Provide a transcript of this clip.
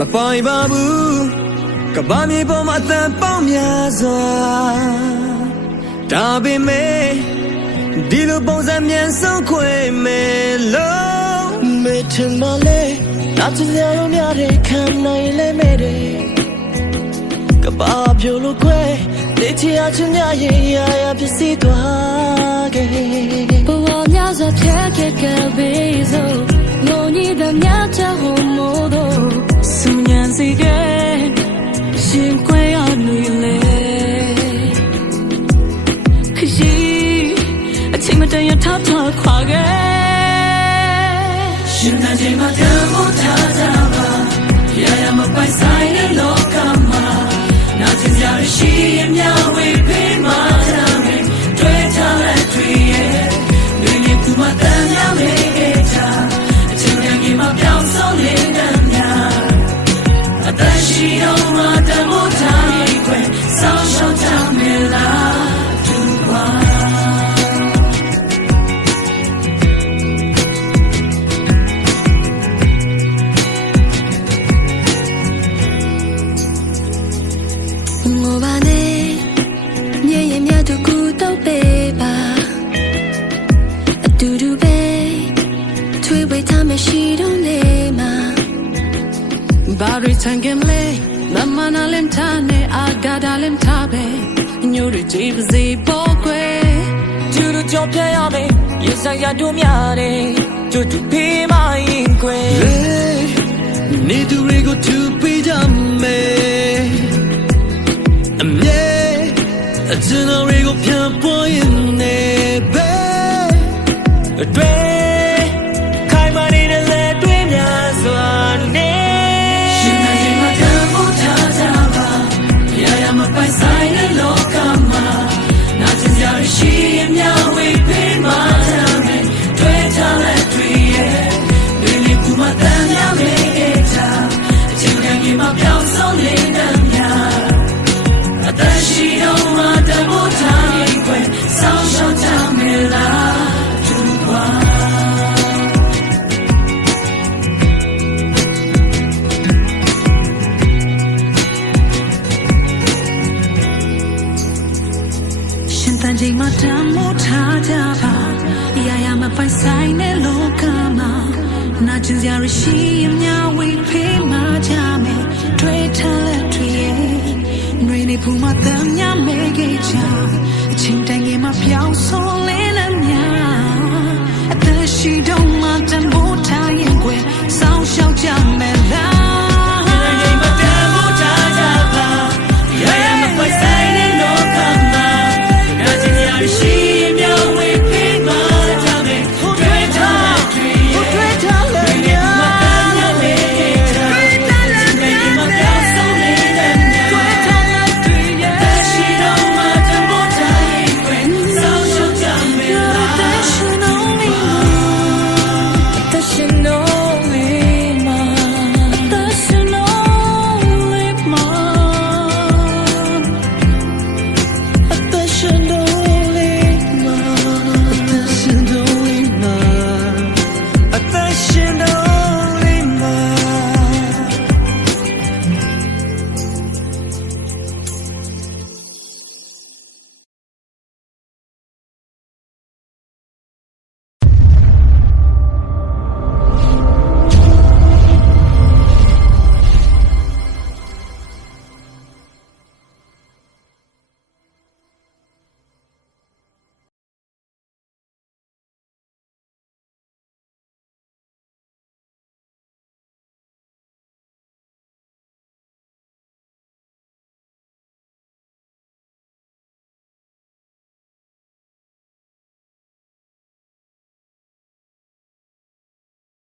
မပိုင်ပါဘူးကဘာမြေပေါ်မှာအသက်ပေါင်းများစွာဒါပေမဲ့ဒီလိုပုံစံမြန်ဆုံးခွေမယ်လို့မေ့ချင်မလဲနာချင်စရာလို့များတဲ့ခံနိုင်လဲမဲ့တယ်ကဘာပြလို့ခွဲလက်ချအချင်းများရဲ့ရာရာဖြစ်စီသွားခဲ့ဘဝများစွာဖြတ်ခဲ့ခဲ့ပြီးဆိုငုံညည်းတဲ့များချဟိုမို့တော့စူညံစီခဲ့ရှင်ခွဲရနေလေခရှိအချိန်မတန်ရထထခွာခဲ့ရှင်တဲ့ချိန်မှာတမ်းဖို့ထားကြပါရရမပိုင်ဆိုင်တဲ့လောကမှာနာကျင်ကြရရှိရင်များဝေးပေးမှကြမယ်တွေ့ထားတဲ့တွေ့ရဲ့လူတွေကူမတမ်းများမေးခဲ့ကြအချိန်တန်ကြီးမှာပြောင်းဆုံးနေတဲ့များအသက်ရှိတော့မှတမ်းဖို့ထားရင်ခွဲဆောင်းရှောင်းကြမယ်လားတူပါငိုပါနဲ့မြေရင်မြတ်သူကူတော့ပေးပါအတူတူပဲထွေးဝေးထားမရှိတော့နေမှာဘာရီချန်ကင်လေမမနာလင်ထားနဲ့အာဒါဒါလင်ထားပဲညိုရီကြည့်ပါစေပေါ်ခွဲသူတို့ကြောက်ပြရမယ်ရဆိုင်ရတို့များတယ်ကျူတူပေးမရင်ခွဲနေသူတွေကိုသူပေးကြမယ်အမြဲအကျဉ်းတော်တွေကိုပြန်ပေါ်ရင်နေပဲတွေ့ခိုင်မာနေတဲ့လက်တွေ့များစွာနေရှင်နိုင်ရင်မတမ်းဖို့ထားကြပါရရမပိုင်ဆိုင်တဲ့လောကမှာနာကျင်စရာရှိရင်များဝေးပေးမှကြမယ်တွေ့ထားတဲ့တွေ့ရဲ့လူတွေကူမတမ်းများမေးခဲ့ကြအချိန်တန်ကြီးမှာပြောင်းဆုံးနေတဲ့များအသက်ရှိတော့မှတမ်းဖို့ထားရင်ခွဲဆောင်းရှောင်းကြမယ်လားတူပါရှင်တန်ချိန်မှာတမ်းမို့ထားကြပါရရမပိုင်ဆိုင်တဲ့လောကမှာနာကျင်စရာရှိရင်များဝေးဖေးမှကြမယ်တွေ့ထားလက်တွေ့ရဲ့နှွေနေဖူးမတမ်းများမဲခဲ့ကြအချိန်တိုင်းငယ်မှာပြောင်းဆုံးလင်းနေများအသက်ရှိတော့မှတမ်းဖို့ထားရင်ကွယ်ဆောင်းရှောက်ကြ